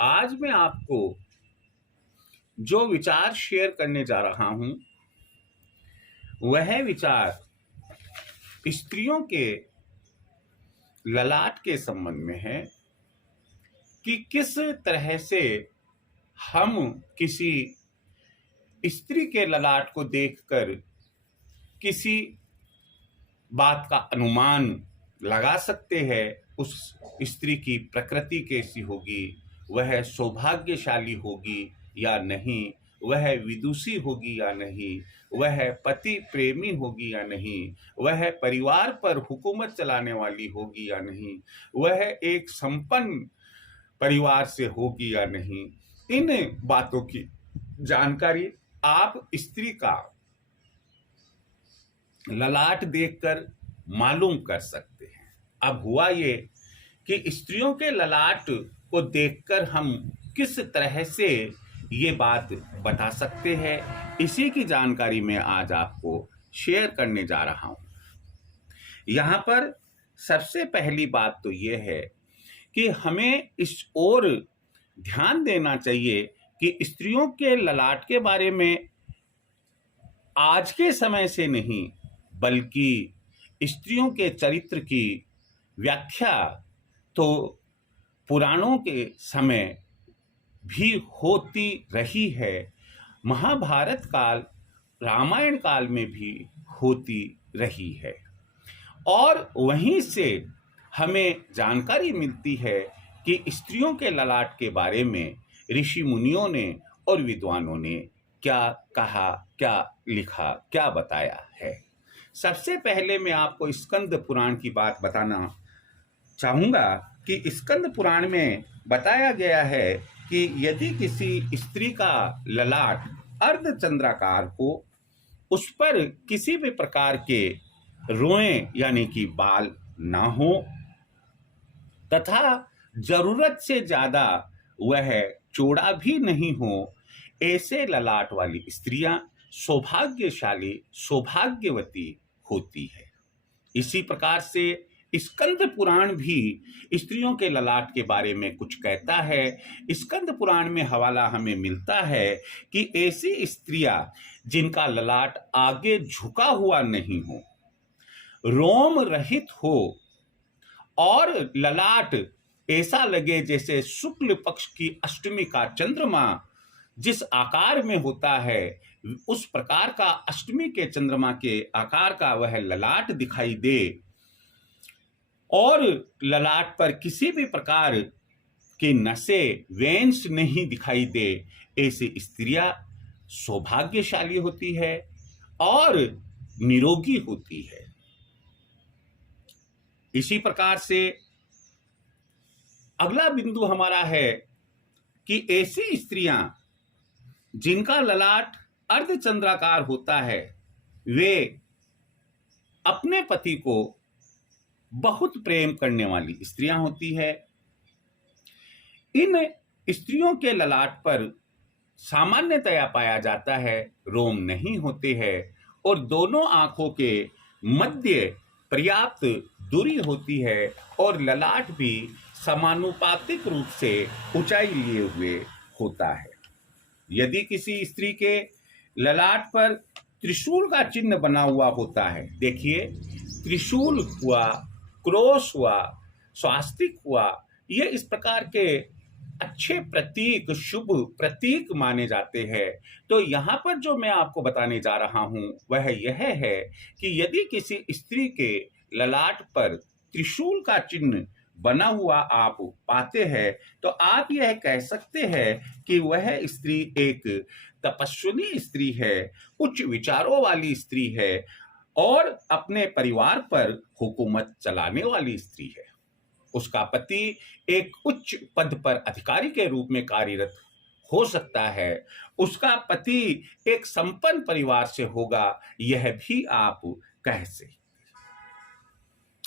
आज मैं आपको जो विचार शेयर करने जा रहा हूं वह विचार स्त्रियों के ललाट के संबंध में है कि किस तरह से हम किसी स्त्री के ललाट को देखकर किसी बात का अनुमान लगा सकते हैं उस स्त्री की प्रकृति कैसी होगी, वह सौभाग्यशाली होगी या नहीं, वह विदुषी होगी या नहीं, वह पति प्रेमी होगी या नहीं, वह परिवार पर हुकूमत चलाने वाली होगी या नहीं, वह एक संपन्न परिवार से होगी या नहीं। इन बातों की जानकारी आप स्त्री का ललाट देखकर मालूम कर सकते हैं। अब हुआ ये कि स्त्रियों के ललाट को देखकर हम किस तरह से ये बात बता सकते हैं, इसी की जानकारी मैं आज आपको शेयर करने जा रहा हूं। यहाँ पर सबसे पहली बात तो ये है कि हमें इस ओर ध्यान देना चाहिए कि स्त्रियों के ललाट के बारे में आज के समय से नहीं बल्कि स्त्रियों के चरित्र की व्याख्या तो पुराणों के समय भी होती रही है, महाभारत काल रामायण काल में भी होती रही है। और वहीं से हमें जानकारी मिलती है कि स्त्रियों के ललाट के बारे में ऋषि मुनियों ने और विद्वानों ने क्या कहा, क्या लिखा, क्या बताया है। सबसे पहले मैं आपको स्कंद पुराण की बात बताना चाहूँगा कि स्कंद पुराण में बताया गया है कि यदि किसी स्त्री का ललाट अर्धचंद्राकार हो, उस पर किसी भी प्रकार के रोएं यानी कि बाल ना हो तथा जरूरत से ज़्यादा वह चौड़ा भी नहीं हो, ऐसे ललाट वाली स्त्रियां सौभाग्यशाली सौभाग्यवती होती है। इसी प्रकार से स्कंद पुराण भी स्त्रियों के ललाट के बारे में कुछ कहता है। स्कंद पुराण में हवाला हमें मिलता है कि ऐसी स्त्रियां जिनका ललाट आगे झुका हुआ नहीं हो, रोम रहित हो और ललाट ऐसा लगे जैसे शुक्ल पक्ष की अष्टमी का चंद्रमा जिस आकार में होता है, उस प्रकार का अष्टमी के चंद्रमा के आकार का वह ललाट दिखाई दे और ललाट पर किसी भी प्रकार के नशे वेंस नहीं दिखाई दे, ऐसी स्त्रियां सौभाग्यशाली होती है और निरोगी होती है। इसी प्रकार से अगला बिंदु हमारा है कि ऐसी स्त्रियां जिनका ललाट अर्धचंद्राकार होता है, वे अपने पति को बहुत प्रेम करने वाली स्त्रियां होती है। इन स्त्रियों के ललाट पर सामान्यतया पाया जाता है रोम नहीं होते हैं और दोनों आंखों के मध्य पर्याप्त दूरी होती है और ललाट भी समानुपातिक रूप से ऊंचाई लिए हुए होता है। यदि किसी स्त्री के ललाट पर त्रिशूल का चिन्ह बना हुआ होता है, देखिए त्रिशूल हुआ, क्रॉस हुआ, स्वास्तिक हुआ, ये इस प्रकार के अच्छे प्रतीक, शुभ प्रतीक माने जाते हैं। तो यहाँ पर जो मैं आपको बताने जा रहा हूँ वह यह है कि यदि किसी स्त्री के ललाट पर त्रिशूल का चिन्ह बना हुआ आप पाते हैं तो आप यह कह सकते हैं कि वह स्त्री एक तपस्विनी स्त्री है, उच्च विचारों वाली स्त्री है और अपने परिवार पर हुकूमत चलाने वाली स्त्री है। उसका पति एक उच्च पद पर अधिकारी के रूप में कार्यरत हो सकता है, उसका पति एक संपन्न परिवार से होगा, यह भी आप कह सकते।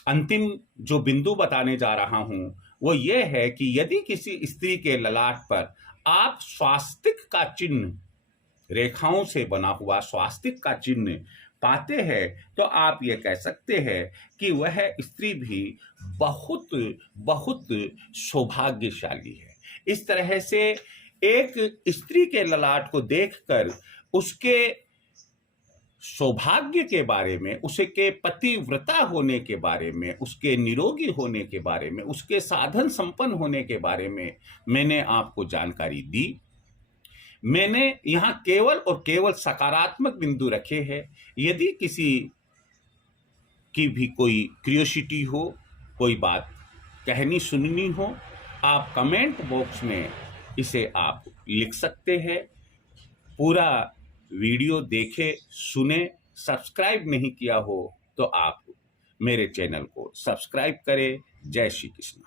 अंतिम जो बिंदु बताने जा रहा हूं वो ये है कि यदि किसी स्त्री के ललाट पर आप स्वास्तिक का चिन्ह, रेखाओं से बना हुआ स्वास्तिक का चिन्ह पाते हैं तो आप ये कह सकते हैं कि वह स्त्री भी बहुत बहुत सौभाग्यशाली है। इस तरह से एक स्त्री के ललाट को देखकर उसके सौभाग्य के बारे में, उसके पतिव्रता होने के बारे में, उसके निरोगी होने के बारे में, उसके साधन संपन्न होने के बारे में मैंने आपको जानकारी दी। मैंने यहाँ केवल और केवल सकारात्मक बिंदु रखे हैं। यदि किसी की भी कोई क्यूरियोसिटी हो, कोई बात कहनी सुननी हो, आप कमेंट बॉक्स में इसे आप लिख सकते हैं। पूरा वीडियो देखे, सुने। सब्सक्राइब नहीं किया हो तो आप मेरे चैनल को सब्सक्राइब करें। जय श्री कृष्ण।